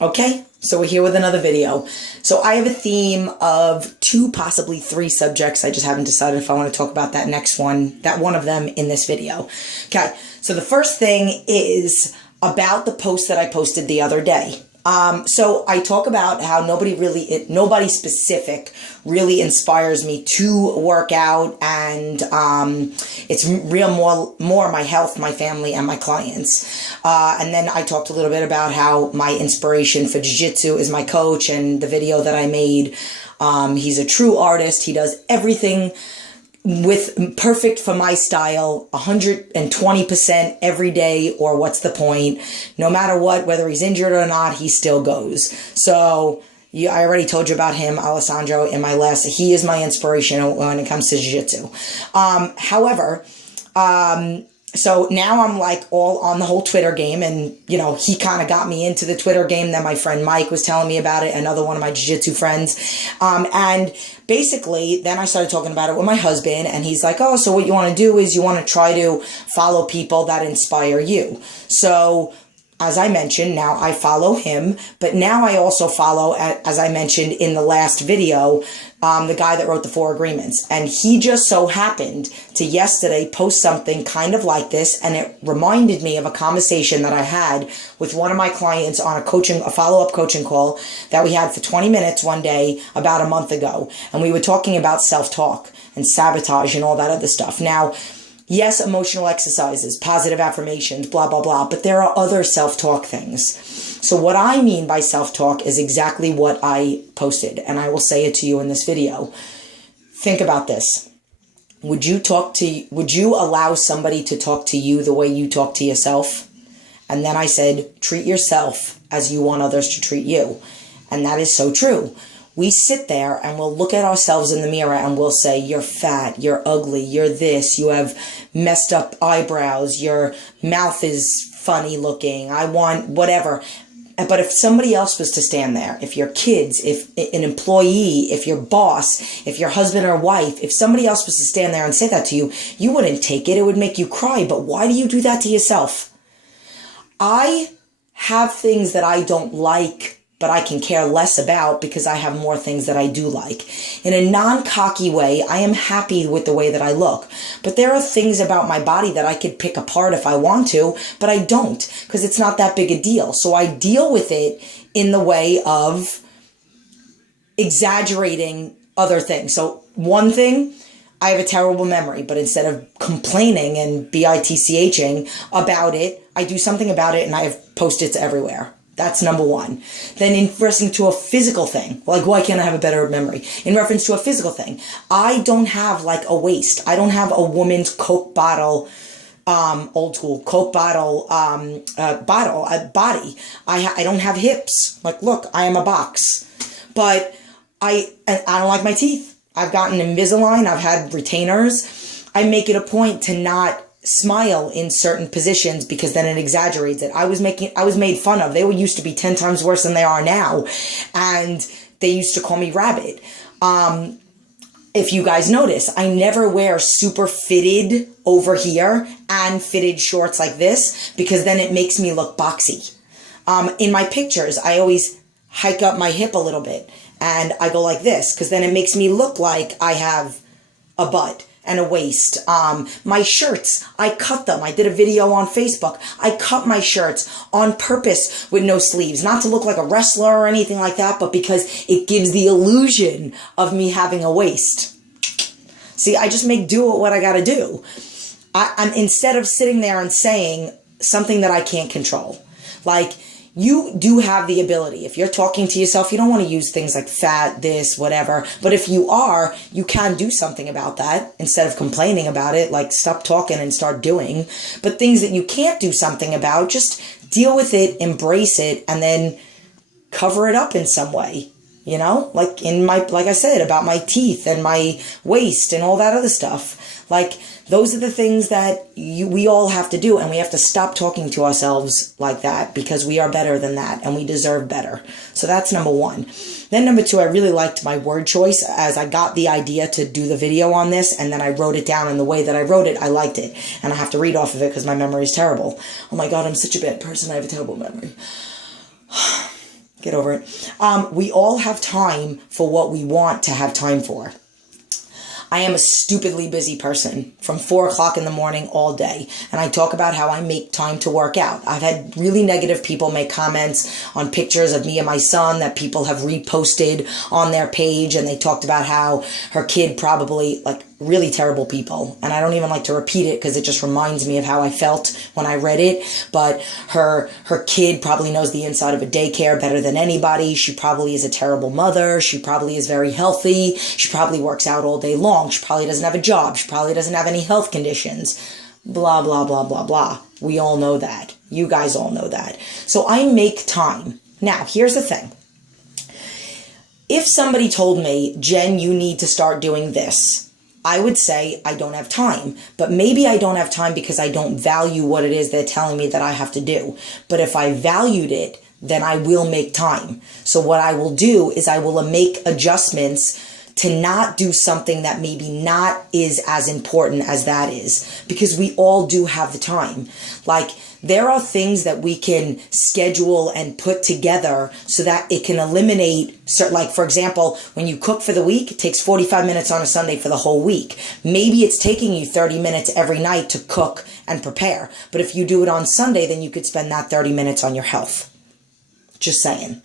Okay, so we're here with another video. So I have a theme of 2, possibly 3 subjects. I just haven't decided if I want to talk about that next one, that one of them in this video. Okay, so the first thing is about the post that I posted the other day. So I talk about how nobody specific really inspires me to work out, and it's more my health, my family, and my clients. And then I talked a little bit about how my inspiration for jiu-jitsu is my coach, and the video that I made. He's a true artist. He does everything with perfect for my style, 120% every day, or what's the point? No matter what, whether he's injured or not, he still goes. So I already told you about him, Alessandro, in my last. He is my inspiration when it comes to jiu-jitsu. So now I'm like all on the whole Twitter game, and he kind of got me into the Twitter game. Then my friend Mike was telling me about it, another one of my jiu-jitsu friends. And basically then I started talking about it with my husband, and he's like, oh, so what you want to do is you want to try to follow people that inspire you. So as I mentioned, now I follow him, but now I also follow, as I mentioned in the last video, the guy that wrote the 4 agreements. And he just so happened to yesterday post something kind of like this, and it reminded me of a conversation that I had with one of my clients on a follow-up coaching call that we had for 20 minutes one day about a month ago. And we were talking about self-talk and sabotage and all that other stuff. Now, yes, emotional exercises, positive affirmations, blah, blah, blah, but there are other self-talk things. So what I mean by self-talk is exactly what I posted, and I will say it to you in this video. Think about this. Would you allow somebody to talk to you the way you talk to yourself? And then I said, treat yourself as you want others to treat you. And that is so true. We sit there and we'll look at ourselves in the mirror and we'll say, you're fat, you're ugly, you're this, you have messed up eyebrows, your mouth is funny looking, I want whatever. But if somebody else was to stand there, if your kids, if an employee, if your boss, if your husband or wife, if somebody else was to stand there and say that to you, you wouldn't take it. It would make you cry. But why do you do that to yourself? I have things that I don't like, but I can care less about because I have more things that I do like. In a non-cocky way, I am happy with the way that I look. But there are things about my body that I could pick apart if I want to, but I don't, because it's not that big a deal. So I deal with it in the way of exaggerating other things. So one thing, I have a terrible memory, but instead of complaining and bitching about it, I do something about it, and I have Post-its everywhere. That's number one. Then in reference to a physical thing, like why can't I have a better memory? In reference to a physical thing, I don't have like a waist. I don't have a woman's Coke bottle, old school Coke bottle, body. I don't have hips. Like, look, I am a box. But I don't like my teeth. I've gotten Invisalign. I've had retainers. I make it a point to not smile in certain positions because then it exaggerates it. I was made fun of. They used to be 10 times worse than they are now, and they used to call me rabbit. If you guys notice, I never wear super fitted over here and fitted shorts like this because then it makes me look boxy. In my pictures, I always hike up my hip a little bit and I go like this because then it makes me look like I have a butt and a waist. My shirts, I cut them. I did a video on Facebook. I cut my shirts on purpose with no sleeves, not to look like a wrestler or anything like that, but because it gives the illusion of me having a waist. See, I just make do with what I gotta do. I'm instead of sitting there and saying something that I can't control. Like, you do have the ability. If you're talking to yourself, you don't want to use things like fat, this, whatever. But if you are, you can do something about that instead of complaining about it. Like, stop talking and start doing. But things that you can't do something about, just deal with it, embrace it, and then cover it up in some way. Like like I said, about my teeth and my waist and all that other stuff. Like, those are the things that we all have to do, and we have to stop talking to ourselves like that because we are better than that and we deserve better. So that's number one. Then number two, I really liked my word choice as I got the idea to do the video on this, and then I wrote it down in the way that I wrote it. I liked it, and I have to read off of it because my memory is terrible. Oh my God, I'm such a bad person. I have a terrible memory. Get over it. We all have time for what we want to have time for. I am a stupidly busy person from 4 o'clock in the morning all day. And I talk about how I make time to work out. I've had really negative people make comments on pictures of me and my son that people have reposted on their page. And they talked about how her kid probably, like, really terrible people. And I don't even like to repeat it because it just reminds me of how I felt when I read it. But her kid probably knows the inside of a daycare better than anybody. She probably is a terrible mother. She probably is very healthy. She probably works out all day long. She probably doesn't have a job. She probably doesn't have any health conditions. Blah, blah, blah, blah, blah. We all know that. You guys all know that. So I make time. Now, here's the thing. If somebody told me, Jen, you need to start doing this, I would say I don't have time, but maybe I don't have time because I don't value what it is they're telling me that I have to do. But if I valued it, then I will make time. So what I will do is I will make adjustments to not do something that maybe not is as important as that is, because we all do have the time. Like, there are things that we can schedule and put together so that it can eliminate, like, for example, when you cook for the week, it takes 45 minutes on a Sunday for the whole week. Maybe it's taking you 30 minutes every night to cook and prepare. But if you do it on Sunday, then you could spend that 30 minutes on your health. Just saying.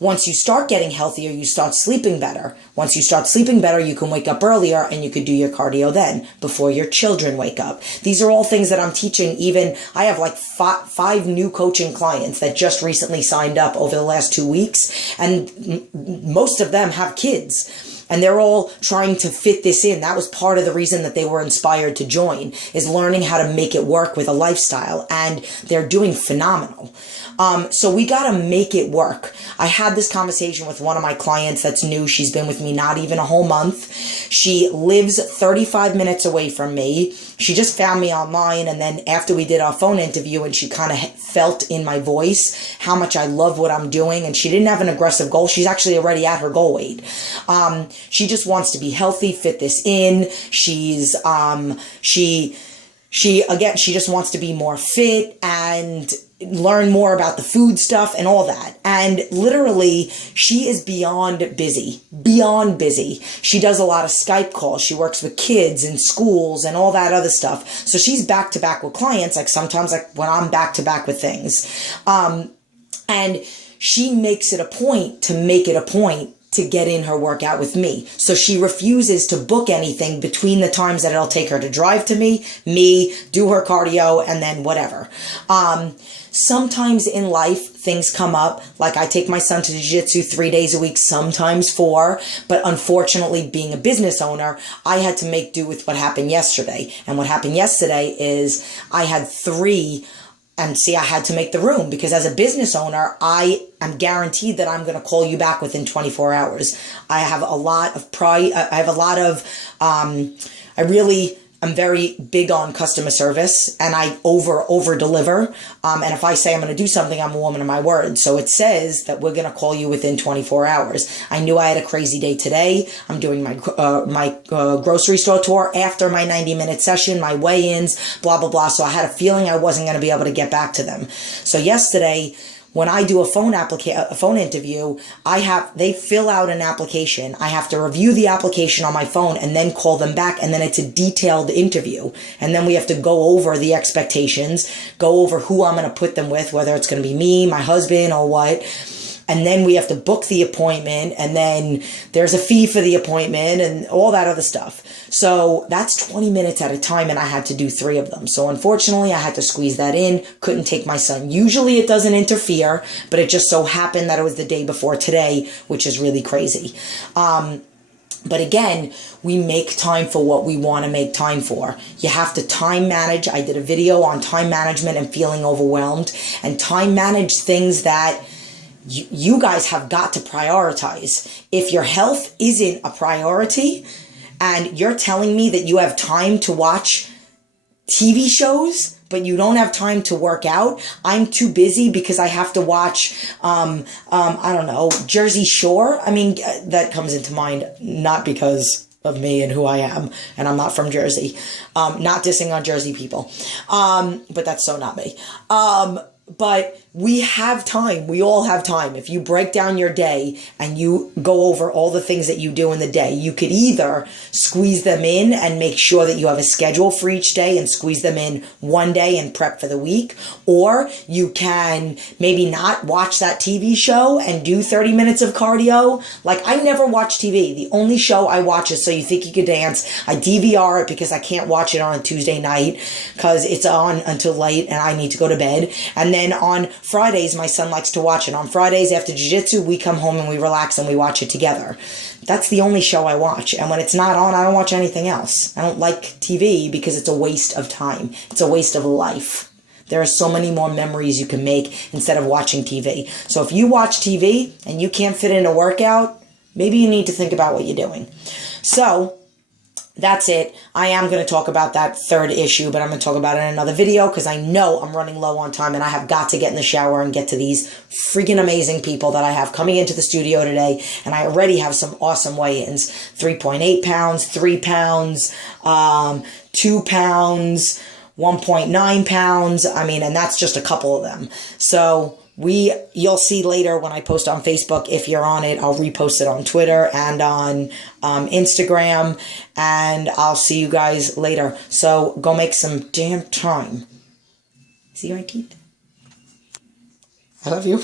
Once you start getting healthier, you start sleeping better. Once you start sleeping better, you can wake up earlier and you could do your cardio then, before your children wake up. These are all things that I'm teaching. Even I have like five new coaching clients that just recently signed up over the last 2 weeks, and most of them have kids. And they're all trying to fit this in. That was part of the reason that they were inspired to join, is learning how to make it work with a lifestyle. And they're doing phenomenal. So we got to make it work. I had this conversation with one of my clients that's new. She's been with me not even a whole month. She lives 35 minutes away from me. She just found me online. And then after we did our phone interview, and she kind of felt in my voice how much I love what I'm doing. And she didn't have an aggressive goal. She's actually already at her goal weight. She just wants to be healthy, fit this in. She just wants to be more fit and learn more about the food stuff and all that. And literally, she is beyond busy. She does a lot of Skype calls. She works with kids in schools and all that other stuff. So she's back to back with clients, like sometimes like when I'm back to back with things. And she makes it a point to get in her workout with me. So she refuses to book anything between the times that it'll take her to drive to me, do her cardio, and then whatever. Sometimes in life, things come up. Like, I take my son to jiu-jitsu 3 days a week, sometimes 4. But unfortunately, being a business owner, I had to make do with what happened yesterday. And what happened yesterday is I had 3. And see, I had to make the room, because as a business owner, I am guaranteed that I'm going to call you back within 24 hours. I have a lot of pride. I'm very big on customer service, and I over deliver. And if I say I'm going to do something, I'm a woman of my word. So it says that we're going to call you within 24 hours. I knew I had a crazy day today. I'm doing my grocery store tour after my 90-minute session, my weigh-ins, blah, blah, blah. So I had a feeling I wasn't going to be able to get back to them. So yesterday, when I do a phone interview, they fill out an application. I have to review the application on my phone and then call them back. And then it's a detailed interview. And then we have to go over the expectations, go over who I'm going to put them with, whether it's going to be me, my husband, or what. And then we have to book the appointment, and then there's a fee for the appointment and all that other stuff. So that's 20 minutes at a time, and I had to do 3 of them. So unfortunately, I had to squeeze that in. Couldn't take my son. Usually it doesn't interfere, but it just so happened that it was the day before today, which is really crazy. But again, we make time for what we want to make time for. You have to time manage. I did a video on time management and feeling overwhelmed, and time manage things that you guys have got to prioritize. If your health isn't a priority and you're telling me that you have time to watch TV shows, but you don't have time to work out, I'm too busy because I have to watch, I don't know, Jersey Shore. I mean, that comes into mind, not because of me and who I am, and I'm not from Jersey. Not dissing on Jersey people. But that's so not me. But we have time. We all have time. If you break down your day and you go over all the things that you do in the day, you could either squeeze them in and make sure that you have a schedule for each day and squeeze them in one day and prep for the week. Or you can maybe not watch that TV show and do 30 minutes of cardio. Like, I never watch TV. The only show I watch is So You Think You Could Dance. I DVR it because I can't watch it on a Tuesday night because it's on until late and I need to go to bed. And then on Fridays, my son likes to watch it. On Fridays after jiu-jitsu, we come home and we relax and we watch it together. That's the only show I watch. And when it's not on, I don't watch anything else. I don't like TV because it's a waste of time. It's a waste of life. There are so many more memories you can make instead of watching TV. So if you watch TV and you can't fit in a workout, maybe you need to think about what you're doing. So that's it. I am going to talk about that third issue, but I'm going to talk about it in another video because I know I'm running low on time and I have got to get in the shower and get to these freaking amazing people that I have coming into the studio today. And I already have some awesome weigh-ins. 3.8 pounds, 3 pounds, 2 pounds, 1.9 pounds. I mean, and that's just a couple of them. So you'll see later when I post on Facebook. If you're on it, I'll repost it on Twitter and on Instagram, and I'll see you guys later. So go make some damn time. See my teeth? I love you.